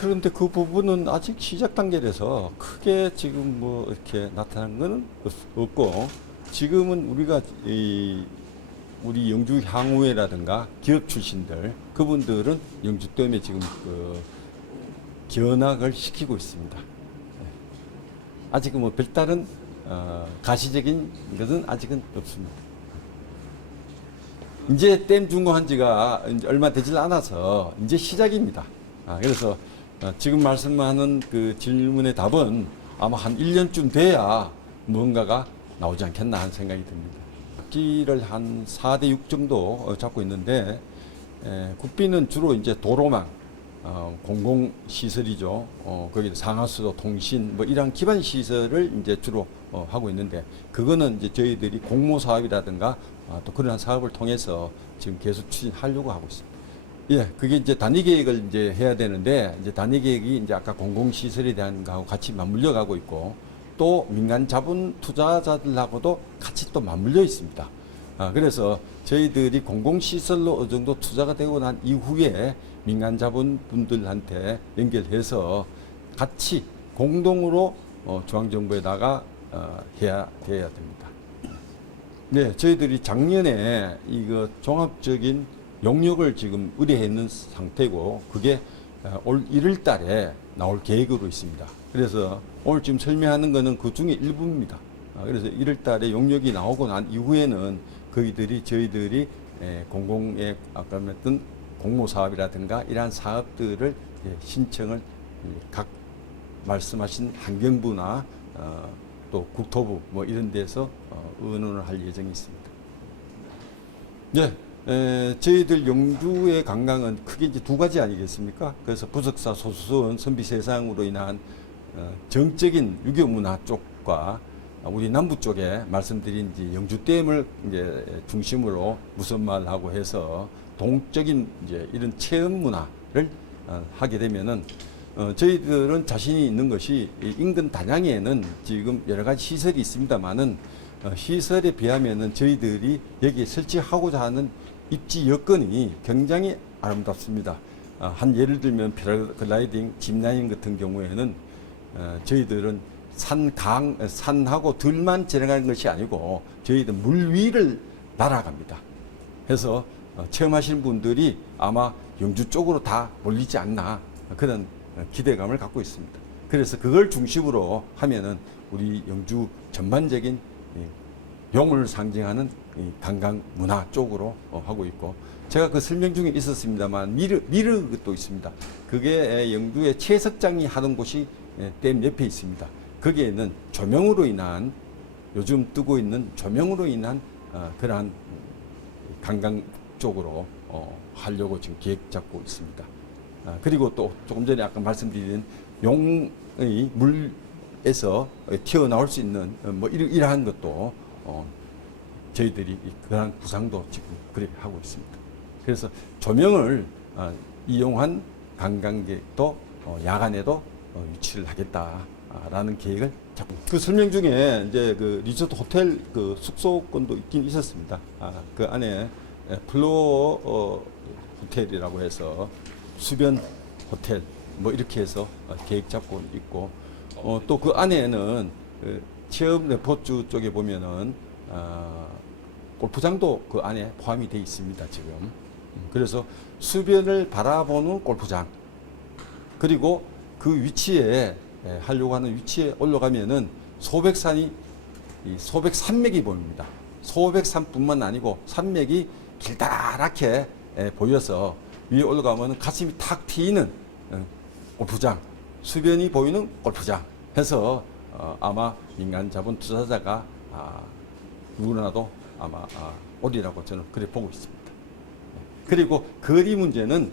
그런데 그 부분은 아직 시작 단계라서 크게 지금 뭐 이렇게 나타난 것은 없고, 지금은 우리가 우리 영주 향후회라든가 기업 출신들 그분들은 영주댐에 지금 견학을 시키고 있습니다. 아직은 뭐 별다른 가시적인 것은 아직은 없습니다. 이제 댐 준공한 지가 이제 얼마 되질 않아서 이제 시작입니다. 그래서 지금 말씀하는 그 질문의 답은 아마 한 1년쯤 돼야 무언가가 나오지 않겠나 하는 생각이 듭니다. 국비를 한 4대 6 정도 잡고 있는데, 국비는 주로 이제 도로망, 공공시설이죠. 거기 상하수도, 통신, 뭐 이런 기반 시설을 이제 주로 하고 있는데, 그거는 이제 저희들이 공모 사업이라든가 또 그런 사업을 통해서 지금 계속 추진하려고 하고 있습니다. 예, 그게 이제 단위 계획을 이제 해야 되는데, 이제 단위 계획이 이제 아까 공공시설에 대한 거하고 같이 맞물려 가고 있고, 또 민간 자본 투자자들하고도 같이 또 맞물려 있습니다. 그래서 저희들이 공공시설로 어느 정도 투자가 되고 난 이후에 민간 자본분들한테 연결해서 같이 공동으로 중앙정부에다가 해야 됩니다. 네, 저희들이 작년에 이거 종합적인 용역을 지금 의뢰했는 상태고, 그게 올 1월 달에 나올 계획으로 있습니다. 그래서 오늘 지금 설명하는 거는 그 중에 일부입니다. 그래서 1월 달에 용역이 나오고 난 이후에는 저희들이 공공의 아까 말했던 공모 사업이라든가 이러한 사업들을 신청을 각 말씀하신 환경부나 또 국토부 뭐 이런 데서 의논을 할 예정이 있습니다. 네, 저희들 영주의 관광은 크게 이제 두 가지 아니겠습니까? 그래서 부석사, 소수원, 선비세상으로 인한 정적인 유교 문화 쪽과 우리 남부 쪽에 말씀드린 이제 영주댐을 이제 중심으로 무선마을하고 해서 동적인 이제 이런 체험 문화를 하게 되면은 저희들은 자신이 있는 것이 인근 단양에는 지금 여러 가지 시설이 있습니다만은 시설에 비하면은 저희들이 여기에 설치하고자 하는 입지 여건이 굉장히 아름답습니다. 한 예를 들면 패러글라이딩, 짚라인 같은 경우에는 저희들은 산하고 들만 지나가는 것이 아니고 저희들 물 위를 날아갑니다. 해서 체험하시는 분들이 아마 영주 쪽으로 다 몰리지 않나 그런 기대감을 갖고 있습니다. 그래서 그걸 중심으로 하면은 우리 영주 전반적인 용을 상징하는 관광 문화 쪽으로 하고 있고, 제가 그 설명 중에 있었습니다만 미르도 있습니다. 그게 영주의 최석장이 하던 곳이 댐 옆에 있습니다. 거기에는 조명으로 인한 요즘 뜨고 있는 조명으로 인한 그러한 관광 쪽으로 하려고 지금 계획 잡고 있습니다. 그리고 또 조금 전에 아까 말씀드린 용의 물에서 튀어나올 수 있는 뭐 이러한 것도 저희들이 그런 구상도 지금 그렇게 하고 있습니다. 그래서 조명을 이용한 관광객도 야간에도 유치를 하겠다라는 계획을 잡고, 그 설명 중에 이제 그 리조트 호텔 그 숙소권도 있긴 있었습니다. 그 안에 플로어 호텔이라고 해서 수변 호텔 뭐 이렇게 해서 계획 잡고 있고, 또 그 안에는 체험 레포츠 쪽에 보면은 골프장도 그 안에 포함이 되어 있습니다, 지금. 그래서 수변을 바라보는 골프장, 그리고 그 위치에 하려고 하는 위치에 올라가면은 소백산맥이 보입니다. 소백산뿐만 아니고 산맥이 길다랗게 보여서 위에 올라가면 가슴이 탁 트이는 골프장, 수변이 보이는 골프장 해서 아마 민간 자본 투자자가 누구나도 아마 오리라고 저는 그래 보고 있습니다. 그리고 거리 문제는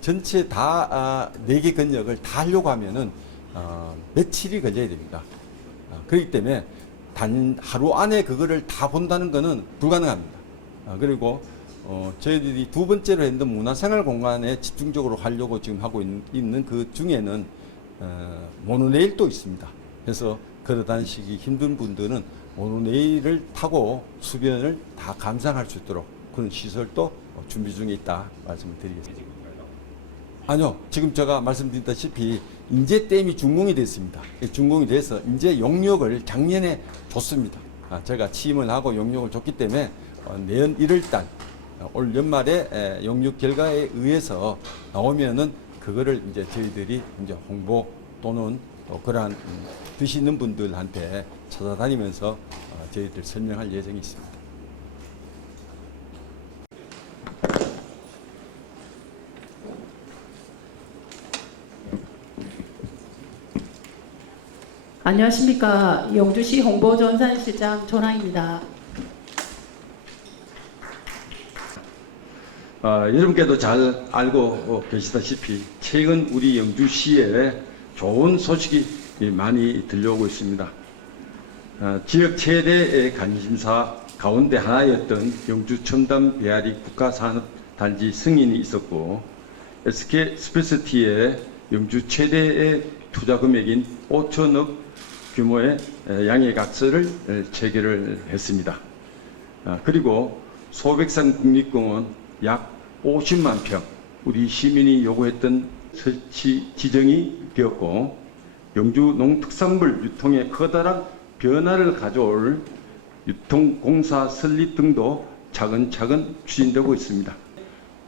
전체 다 4개 권역을 다 하려고 하면은 며칠이 걸려야 됩니다. 그렇기 때문에 단 하루 안에 그거를 다 본다는 것은 불가능합니다. 그리고 저희들이 두 번째로 했던 문화생활공간에 집중적으로 하려고 지금 하고 있는 그 중에는 모노레일도 있습니다. 그래서 걸어 다니시기 힘든 분들은 모노레일을 타고 수변을 다 감상할 수 있도록 그런 시설도 준비 중에 있다 말씀을 드리겠습니다. 아니요. 지금 제가 말씀드렸다시피 이제 댐이 준공이 됐습니다. 준공이 돼서 이제 용역을 작년에 줬습니다. 제가 취임을 하고 용역을 줬기 때문에 내년 1월달 올 연말에 용역 결과에 의해서 나오면은 그거를 이제 저희들이 이제 홍보 또는 또 그러한 드시는 분들한테 찾아다니면서 저희들 설명할 예정이 있습니다. 안녕하십니까. 영주시 홍보전산실장 조나입니다. 여러분께도 잘 알고 계시다시피 최근 우리 영주시에 좋은 소식이 많이 들려오고 있습니다. 지역 최대의 관심사 가운데 하나였던 영주 첨단 배앓이 국가산업단지 승인이 있었고 SK 스페셜티의 영주 최대의 투자 금액인 5천억 규모의 양해각서를 체결을 했습니다. 그리고 소백산 국립공원 약 50만 평 우리 시민이 요구했던 설치 지정이 되었고 영주 농특산물 유통에 커다란 변화를 가져올 유통공사 설립 등도 차근차근 추진되고 있습니다.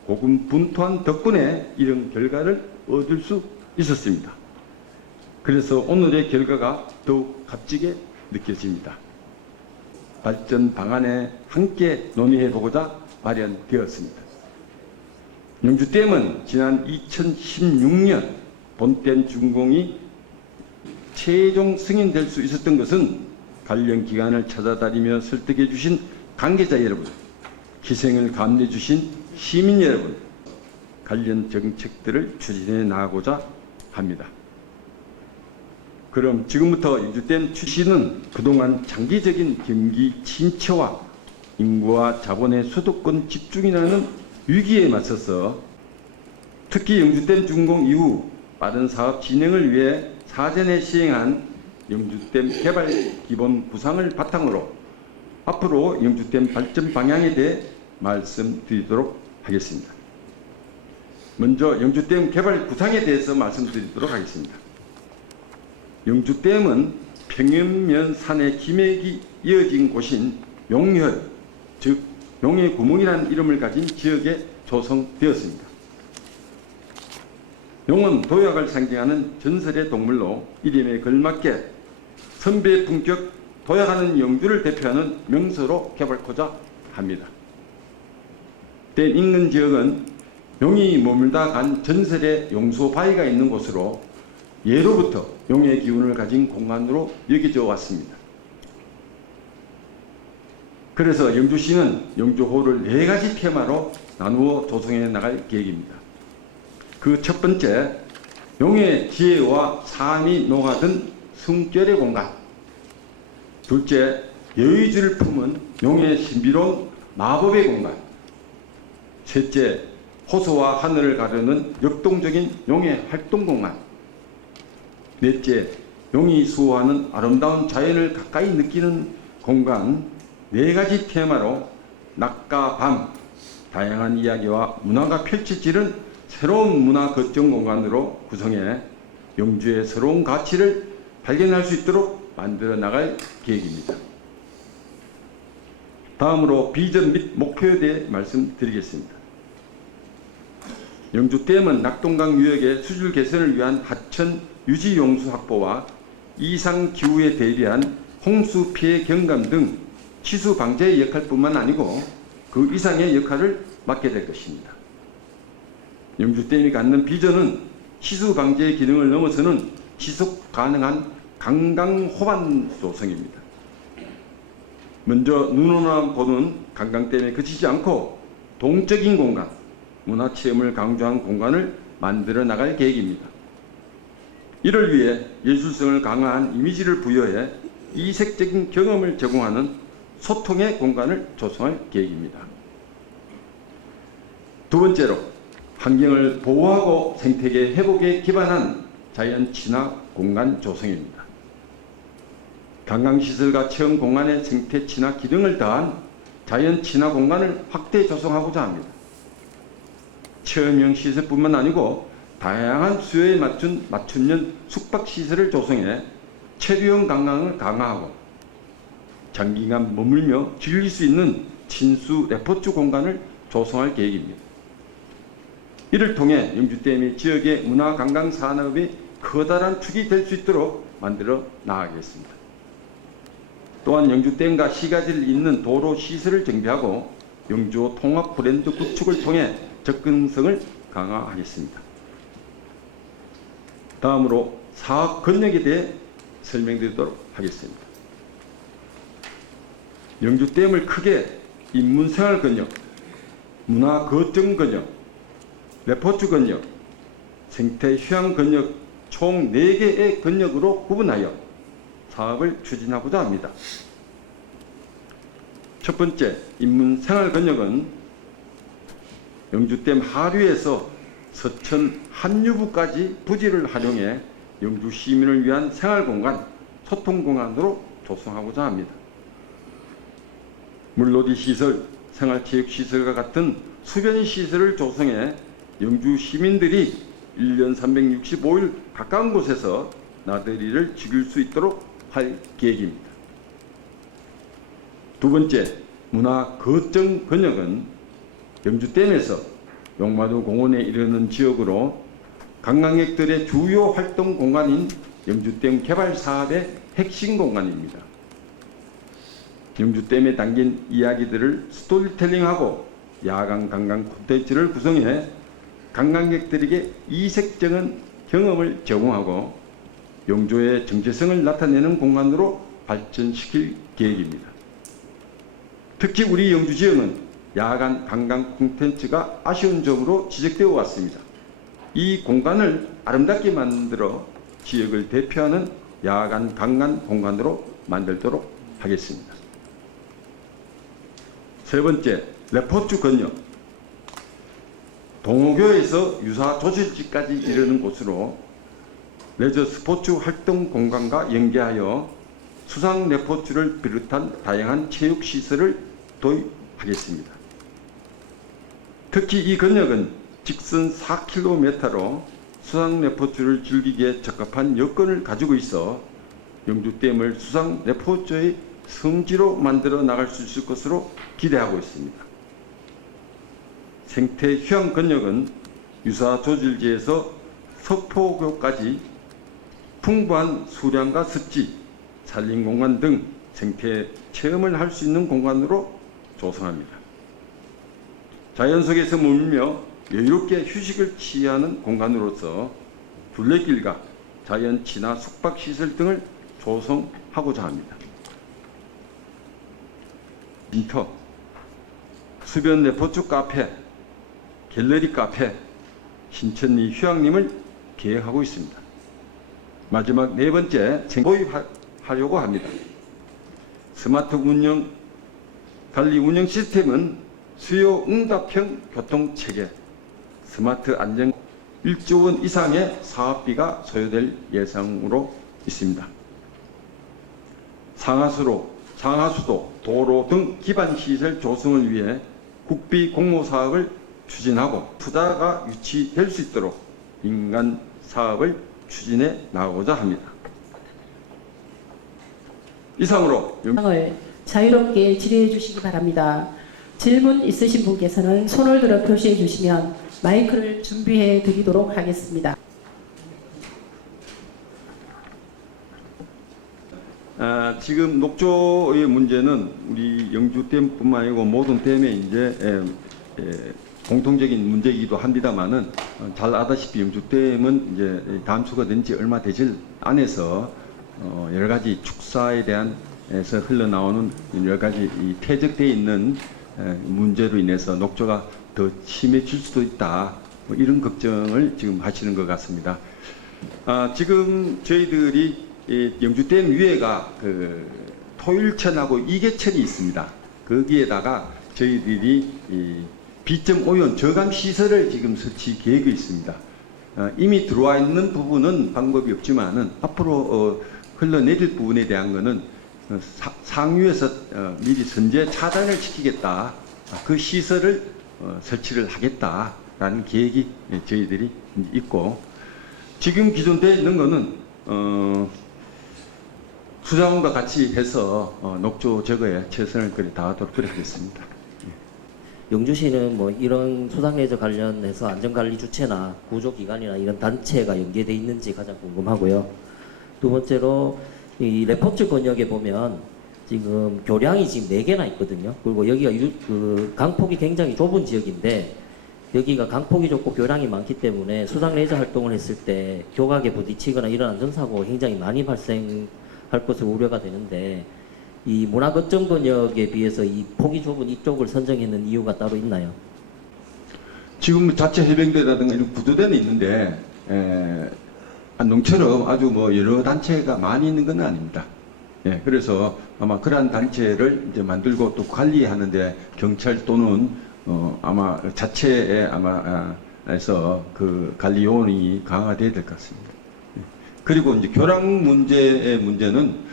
고군분투한 덕분에 이런 결과를 얻을 수 있었습니다. 그래서 오늘의 결과가 더욱 값지게 느껴집니다. 발전 방안에 함께 논의해보고자 마련되었습니다. 영주댐은 지난 2016년 본댐 준공이 최종 승인될 수 있었던 것은 관련 기관을 찾아다니며 설득해 주신 관계자 여러분, 희생을 감내해 주신 시민 여러분, 관련 정책들을 추진해 나가고자 합니다. 그럼 지금부터 영주댐 출시는 그동안 장기적인 경기 침체와 인구와 자본의 수도권 집중이라는 위기에 맞서서 특히 영주댐 준공 이후 빠른 사업 진행을 위해 사전에 시행한 영주댐 개발 기본 구상을 바탕으로 앞으로 영주댐 발전 방향에 대해 말씀드리도록 하겠습니다. 먼저 영주댐 개발 구상에 대해서 말씀드리도록 하겠습니다. 영주댐은 평연면 산의 기맥이 이어진 곳인 용혈, 즉 용의 구멍이라는 이름을 가진 지역에 조성되었습니다. 용은 도약을 상징하는 전설의 동물로 이름에 걸맞게 선배 품격 도약하는 영주를 대표하는 명소로 개발코자 합니다. 댐 인근 지역은 용이 머물다 간 전설의 용소 바위가 있는 곳으로 예로부터 용의 기운을 가진 공간으로 여겨져 왔습니다. 그래서 영주시는 영주호를 4가지 테마로 나누어 조성해 나갈 계획입니다. 그 첫 번째, 용의 지혜와 삶이 녹아든 숨결의 공간. 둘째, 여의주를 품은 용의 신비로운 마법의 공간. 셋째, 호수와 하늘을 가르는 역동적인 용의 활동 공간. 넷째, 용이 수호하는 아름다운 자연을 가까이 느끼는 공간. 4가지 테마로 낮과 밤 다양한 이야기와 문화가 펼쳐지는 새로운 문화 거점 공간으로 구성해 영주의 새로운 가치를 발견할 수 있도록 만들어 나갈 계획입니다. 다음으로 비전 및 목표에 대해 말씀드리겠습니다. 영주댐은 낙동강 유역의 수질 개선을 위한 하천 유지 용수 확보와 이상 기후에 대비한 홍수 피해 경감 등 치수 방제의 역할뿐만 아니고 그 이상의 역할을 맡게 될 것입니다. 영주댐이 갖는 비전은 치수 방제의 기능을 넘어서는 지속 가능한 관광 호반 조성입니다. 먼저 눈오나 보는 관광댐에 그치지 않고 동적인 공간, 문화체험을 강조한 공간을 만들어 나갈 계획입니다. 이를 위해 예술성을 강화한 이미지를 부여해 이색적인 경험을 제공하는 소통의 공간을 조성할 계획입니다. 두 번째로 환경을 보호하고 생태계 회복에 기반한 자연 친화 공간 조성입니다. 관광시설과 체험 공간의 생태 친화 기능을 더한 자연 친화 공간을 확대 조성하고자 합니다. 체험형 시설뿐만 아니고 다양한 수요에 맞춘 맞춤형 숙박시설을 조성해 체류형 관광을 강화하고 장기간 머물며 즐길 수 있는 친수 레포츠 공간을 조성할 계획입니다. 이를 통해 영주댐이 지역의 문화관광 산업의 커다란 축이 될 수 있도록 만들어 나가겠습니다. 또한 영주댐과 시가지를 잇는 도로 시설을 정비하고 영주호 통합 브랜드 구축을 통해 접근성을 강화하겠습니다. 다음으로 사업 권역에 대해 설명드리도록 하겠습니다. 영주댐을 크게 인문생활 권역, 문화거점 권역, 레포츠 권역, 생태휴양 권역 총 4개의 권역으로 구분하여 사업을 추진하고자 합니다. 첫 번째, 인문생활 권역은 영주댐 하류에서 서천 한유부까지 부지를 활용해 영주 시민을 위한 생활공간, 소통공간으로 조성하고자 합니다. 물놀이 시설, 생활체육시설과 같은 수변시설을 조성해 영주 시민들이 1년 365일 가까운 곳에서 나들이를 즐길 수 있도록 할 계획입니다. 두 번째, 문화거점 권역은 영주댐에서 용마도 공원에 이르는 지역으로 관광객들의 주요 활동 공간인 영주댐 개발 사업의 핵심 공간입니다. 영주댐에 담긴 이야기들을 스토리텔링하고 야간 관광 콘텐츠를 구성해 관광객들에게 이색적인 경험을 제공하고 영주의 정체성을 나타내는 공간으로 발전시킬 계획입니다. 특히 우리 영주 지역은 야간 관광 콘텐츠가 아쉬운 점으로 지적되어 왔습니다. 이 공간을 아름답게 만들어 지역을 대표하는 야간 관광 공간으로 만들도록 하겠습니다. 세 번째, 레포츠 권역. 동호교에서 유사 조실지까지 이르는 곳으로 레저 스포츠 활동 공간과 연계하여 수상 레포츠를 비롯한 다양한 체육시설을 도입하겠습니다. 특히 이 권역은 직선 4km로 수상 레포츠를 즐기기에 적합한 여건을 가지고 있어 영주댐을 수상 레포츠의 성지로 만들어 나갈 수 있을 것으로 기대하고 있습니다. 생태휴양 권역은 유사 조질지에서 석포교까지 풍부한 수량과 습지, 산림공간 등 생태 체험을 할 수 있는 공간으로 조성합니다. 자연 속에서 머물며 여유롭게 휴식을 취하는 공간으로서 둘레길과 자연 친화 숙박시설 등을 조성하고자 합니다. 인터, 수변 레포츠 카페, 갤러리 카페, 신천리 휴양림을 계획하고 있습니다. 마지막 네 번째, 도입하려고 합니다. 스마트 관리 운영 시스템은 수요 응답형 교통체계, 스마트 안전 1조 원 이상의 사업비가 소요될 예상으로 있습니다. 상하수도, 도로 등 기반시설 조성을 위해 국비 공모 사업을 추진하고 투자가 유치될 수 있도록 민간 사업을 추진해 나가고자 합니다. 이상으로 영상을 자유롭게 질의해 주시기 바랍니다. 질문 있으신 분께서는 손을 들어 표시해 주시면 마이크를 준비해 드리도록 하겠습니다. 지금 녹조의 문제는 우리 영주댐뿐만 아니고 모든 댐의 이제 공통적인 문제이기도 합니다만은 잘 아다시피 영주댐은 이제 감수가 된 지 얼마 되질 않아서 여러 가지 축사에 대한 에서 흘러나오는 여러 가지 퇴적되어 있는 문제로 인해서 녹조가 더 심해질 수도 있다. 뭐 이런 걱정을 지금 하시는 것 같습니다. 지금 저희들이 영주댐 위에가 그 토일천하고 이계천이 있습니다. 거기에다가 저희들이 비점 오염 저감 시설을 지금 설치 계획이 있습니다. 이미 들어와 있는 부분은 방법이 없지만은 앞으로 흘러내릴 부분에 대한 거는 상류에서 미리 선제 차단을 시키겠다. 그 시설을 설치를 하겠다. 하겠다라는 계획이 저희들이 있고, 지금 기존되어 있는 거는 수자원과 같이 해서 녹조 제거에 최선을 다하도록 그렇겠습니다. 영주시는 뭐 이런 수상레저 관련해서 안전관리 주체나 구조기관이나 이런 단체가 연계돼 있는지 가장 궁금하고요. 두 번째로 이 레포츠 권역에 보면 지금 교량이 지금 4개나 있거든요. 그리고 여기가 그 강폭이 굉장히 좁은 지역인데 여기가 강폭이 좁고 교량이 많기 때문에 수상레저 활동을 했을 때 교각에 부딪히거나 이런 안전사고가 굉장히 많이 발생할 것으로 우려가 되는데 이 문화거점 권역에 비해서 이 폭이 좁은 이쪽을 선정했는 이유가 따로 있나요? 지금 자체 해병대라든가 이런 구조대는 있는데 안동처럼 아주 뭐 여러 단체가 많이 있는 건 아닙니다. 예, 그래서 아마 그러한 단체를 이제 만들고 또 관리하는데 경찰 또는 아마 자체에 에서 그 관리 요원이 강화돼야 될 것 같습니다. 예. 그리고 이제 교량 문제의 문제는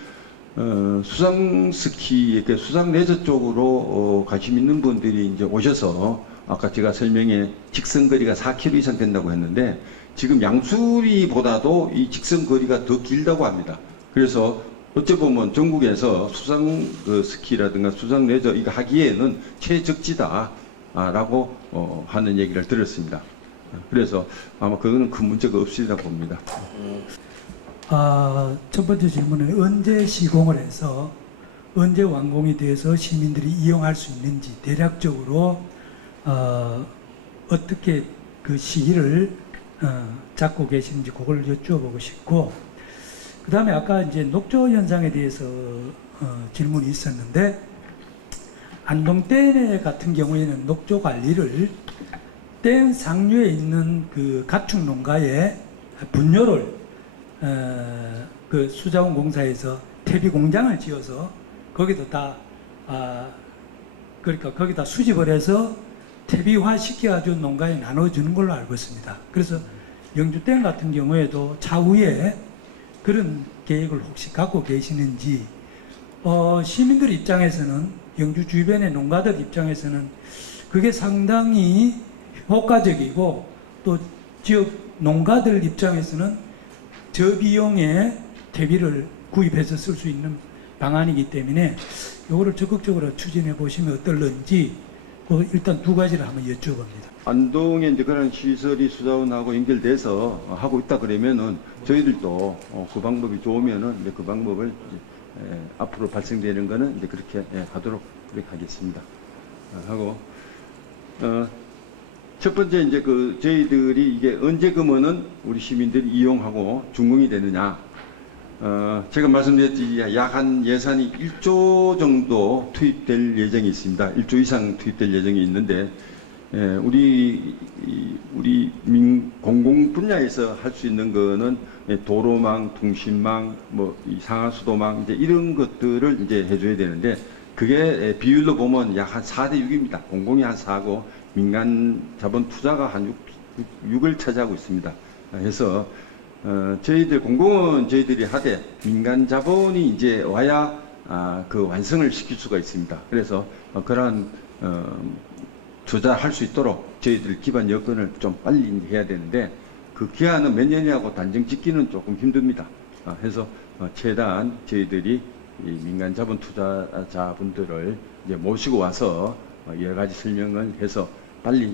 수상 스키, 수상 레저 쪽으로 관심 있는 분들이 이제 오셔서 아까 제가 설명에 직선 거리가 4km 이상 된다고 했는데 지금 양수리보다도 이 직선 거리가 더 길다고 합니다. 그래서 어찌 보면 전국에서 수상 스키라든가 수상 레저 이거 하기에는 최적지다라고 하는 얘기를 들었습니다. 그래서 아마 그거는 큰 문제가 없으리라고 봅니다. 첫 번째 질문은 언제 시공을 해서 언제 완공이 돼서 시민들이 이용할 수 있는지 대략적으로 어떻게 그 시기를 잡고 계시는지 그걸 여쭈어보고 싶고, 그 다음에 아까 이제 녹조 현상에 대해서 질문이 있었는데 안동댐 같은 경우에는 녹조 관리를 댐 상류에 있는 그 가축 농가에 분뇨를 그 수자원 공사에서 퇴비 공장을 지어서 거기다 그러니까 거기다 수집을 해서 퇴비화 시켜가지고 농가에 나눠주는 걸로 알고 있습니다. 그래서 영주댐 같은 경우에도 차후에 그런 계획을 혹시 갖고 계시는지, 시민들 입장에서는 영주 주변의 농가들 입장에서는 그게 상당히 효과적이고 또 지역 농가들 입장에서는 저비용의 퇴비를 구입해서 쓸 수 있는 방안이기 때문에 이거를 적극적으로 추진해 보시면 어떨런지 일단 두 가지를 한번 여쭤봅니다. 안동에 이제 그런 시설이 수자원하고 연결돼서 하고 있다 그러면은 저희들도 그 방법이 좋으면은 이제 그 방법을 이제 앞으로 발생되는 거는 이제 그렇게 하도록 그렇게 하겠습니다. 하고 첫 번째 이제 그 저희들이 이게 언제 그러면은 우리 시민들이 이용하고 준공이 되느냐. 제가 말씀드렸지 약 한 예산이 1조 정도 투입될 예정이 있습니다. 1조 이상 투입될 예정이 있는데 우리 공공 분야에서 할 수 있는 거는 도로망, 통신망, 뭐 이 상하수도망 이제 이런 것들을 이제 해줘야 되는데 그게 비율로 보면 약 한 4대 6입니다. 공공이 한 4고 민간 자본 투자가 한 6을 차지하고 있습니다. 그래서 저희들 공공은 저희들이 하되 민간 자본이 이제 와야 그 완성을 시킬 수가 있습니다. 그래서 그러한 투자할 수 있도록 저희들 기반 여건을 좀 빨리 해야 되는데 그 기한은 몇 년이라고 단정 짓기는 조금 힘듭니다. 해서 최대한 저희들이 이 민간 자본 투자자분들을 이제 모시고 와서 여러 가지 설명을 해서 빨리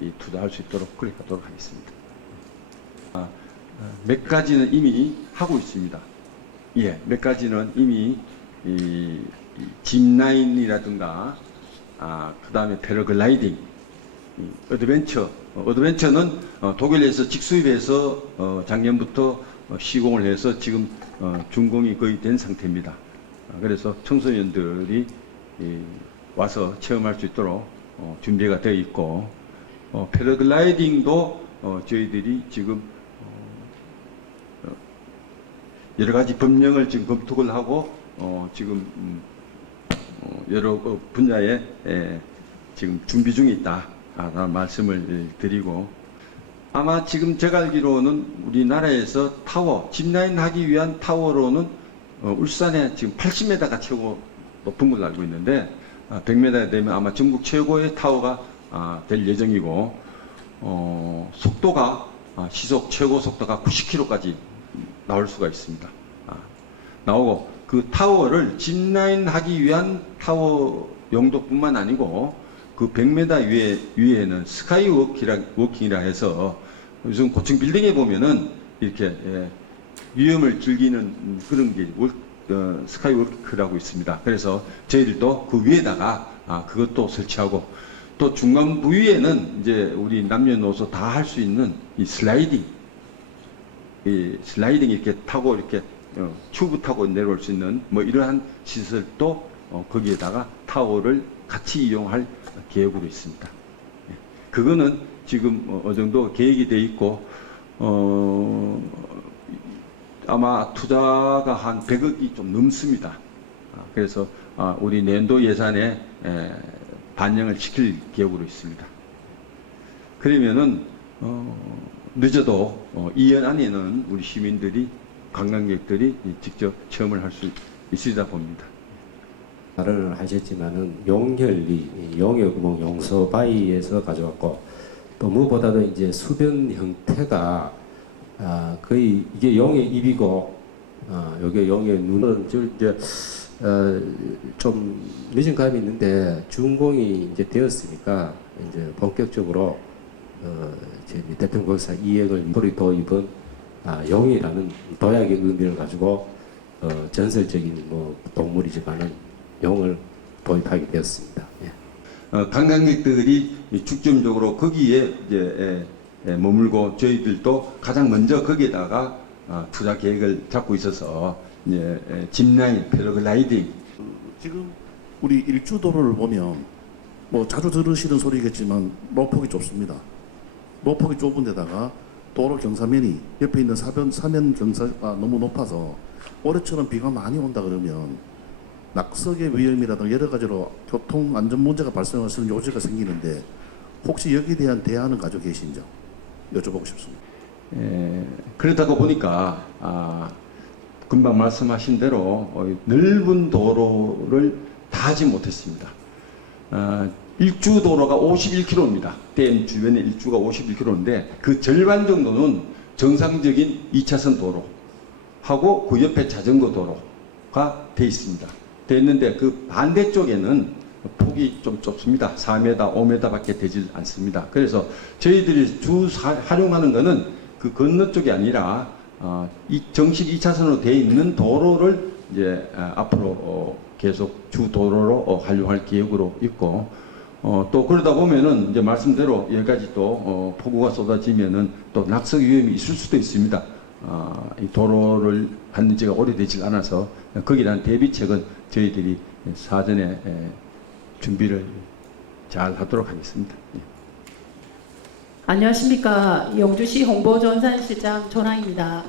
이 투자할 수 있도록 그렇게 하도록 하겠습니다. 몇 가지는 이미 하고 있습니다. 예, 몇 가지는 이미 이 짚라인이라든가 그 다음에 패러글라이딩, 어드벤처는 독일에서 직수입해서 작년부터 시공을 해서 지금 준공이 거의 된 상태입니다. 그래서 청소년들이 와서 체험할 수 있도록 준비가 되어 있고, 패러글라이딩도 저희들이 지금 여러 가지 법령을 지금 검토를 하고 지금 여러 분야에 지금 준비 중에 있다라는 말씀을 드리고, 아마 지금 제가 알기로는 우리나라에서 타워, 짚라인 하기 위한 타워로는 울산에 지금 80m가 최고 높은 걸로 알고 있는데 100m 되면 아마 전국 최고의 타워가 될 예정이고, 속도가 시속 최고 속도가 90km까지 나올 수가 있습니다. 나오고 그 타워를 짚라인 하기 위한 타워 용도뿐만 아니고 그 100m 위에는 스카이워킹이라 해서 요즘 고층 빌딩에 보면은 이렇게 위험을 즐기는 그런 게 스카이워크라고 있습니다. 그래서 저희들도 그 위에다가 그것도 설치하고 또 중간 부위에는 이제 우리 남녀노소 다 할 수 있는 이 슬라이딩 이렇게 타고 이렇게 튜브 타고 내려올 수 있는 뭐 이러한 시설도 거기에다가 타워를 같이 이용할 계획으로 있습니다. 그거는 지금 어느 정도 계획이 돼 있고 아마 투자가 한 100억이 좀 넘습니다. 그래서 우리 내년도 예산에 반영을 시킬 계획으로 있습니다. 그러면은 늦어도 2년 안에는 우리 시민들이 관광객들이 직접 체험을 할 수 있으리다 봅니다. 말을 하셨지만은 용혈리, 용역목, 용서바위에서 가져왔고 또 무엇보다도 이제 수변 형태가 거의 이게 용의 입이고 요게 용의 눈은 이제 좀 늦은 감이 있는데 준공이 이제 되었으니까 이제 본격적으로 제 대통령사 이행을 도리도 입은 용이라는 도약의 의미를 가지고 전설적인 뭐 동물이지만은 용을 도입하게 되었습니다. 예. 관광객들이 중점적으로 거기에 이제 머물고 저희들도 가장 먼저 거기에다가 투자 계획을 잡고 있어서 이제 짚라인, 패러글라이딩. 지금 우리 일주도로를 보면 뭐 자주 들으시는 소리겠지만 노폭이 좁습니다. 노폭이 좁은 데다가 도로 경사면이 옆에 있는 사면 경사가 너무 높아서 올해처럼 비가 많이 온다 그러면 낙석의 위험이라든가 여러 가지로 교통 안전 문제가 발생할 수 있는 요지가 생기는데 혹시 여기에 대한 대안은 가지고 계신지 여쭤보고 싶습니다. 그러다가 보니까 금방 말씀하신 대로 넓은 도로를 다 하지 못했습니다. 일주 도로가 51km입니다. 댐 주변의 일주가 51km인데 그 절반 정도는 정상적인 2차선 도로하고 그 옆에 자전거 도로가 돼 있습니다. 돼 있는데 그 반대쪽에는 폭이 좀 좁습니다. 4m, 5m밖에 되질 않습니다. 그래서 저희들이 활용하는 거는 그 건너쪽이 아니라 이 정식 2차선으로 돼 있는 도로를 이제 앞으로 계속 주 도로로 활용할 계획으로 있고 또 그러다 보면은 이제 말씀대로 여기까지 또 폭우가 쏟아지면은 또 낙석 위험이 있을 수도 있습니다. 이 도로를 받는 지가 오래되지 않아서 거기에 대한 대비책은 저희들이 사전에 준비를 잘 하도록 하겠습니다. 예. 안녕하십니까. 영주시 홍보전산실장 조나입니다.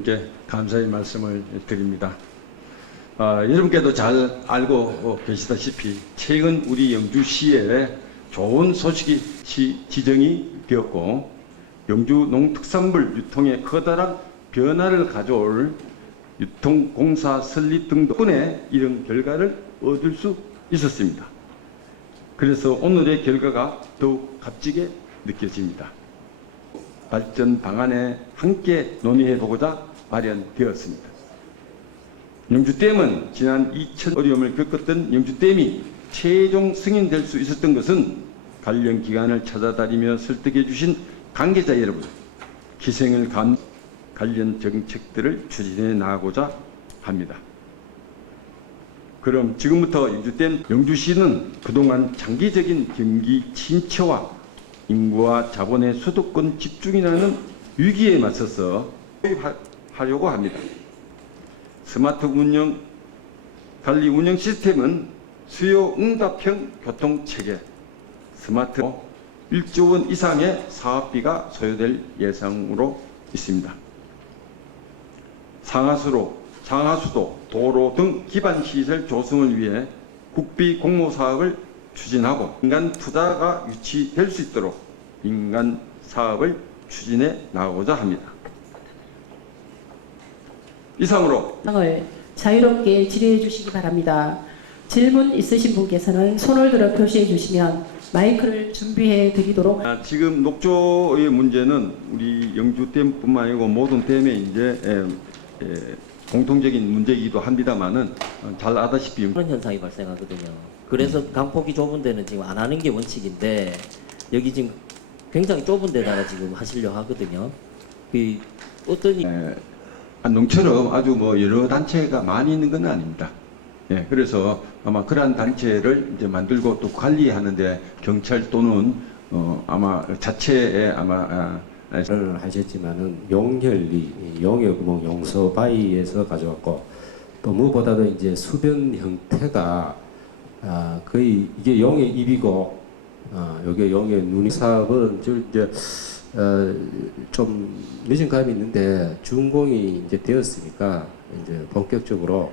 이제 감사의 말씀을 드립니다. 여러분께도 잘 알고 계시다시피 최근 우리 영주시에 좋은 소식이 지정이 되었고 영주 농특산물 유통에 커다란 변화를 가져올 유통공사 설립 등 덕분에 이런 결과를 얻을 수 있었습니다. 그래서 오늘의 결과가 더욱 값지게 느껴집니다. 발전 방안에 함께 논의해보고자 마련되었습니다. 영주댐은 지난 2000 어려움을 겪었던 영주댐이 최종 승인될 수 있었던 것은 관련 기관을 찾아다니며 설득해 주신 관계자 여러분, 희생을 관련 정책들을 추진해 나가고자 합니다. 그럼 지금부터 영주댐 영주시는 그동안 장기적인 경기 침체와 인구와 자본의 수도권 집중이라는 위기에 맞서서 도입하려고 합니다. 스마트 관리 운영 시스템은 수요 응답형 교통체계, 스마트 1조 원 이상의 사업비가 소요될 예상으로 있습니다. 상하수도, 도로 등 기반시설 조성을 위해 국비 공모 사업을 추진하고 민간 투자가 유치될 수 있도록 민간 사업을 추진해 나가고자 합니다. 이상으로 을 자유롭게 질의해 주시기 바랍니다. 질문 있으신 분께서는 손을 들어 표시해 주시면 마이크를 준비해 드리도록 지금 녹조의 문제는 우리 영주댐뿐만 아니고 모든 댐에 이제 공통적인 문제이기도 합니다만은 잘 아다시피 그런 현상이 발생하거든요. 그래서 강폭이 좁은 데는 지금 안 하는 게 원칙인데 여기 지금 굉장히 좁은 데다가 지금 하시려 하거든요. 그 어떤 안동처럼 아주 뭐 여러 단체가 많이 있는 건 아닙니다. 예, 그래서 아마 그러한 단체를 이제 만들고 또 관리하는데 경찰 또는 아마 자체에 아마 를 하셨지만은 용혈리, 용해구멍, 용서바위에서 가져왔고 또 무엇보다도 이제 수변 형태가 거의 이게 용의 입이고 이게 용의 눈이 사업은 이제 좀 늦은 감이 있는데 준공이 이제 되었으니까 이제 본격적으로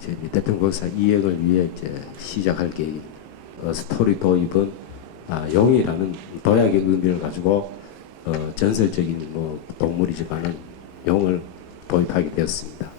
이제 대통령사 이행을 위해 이제 시작할 계획. 스토리 도입은 용이라는 도약의 의미를 가지고 전설적인 뭐 동물이지만은 용을 도입하게 되었습니다.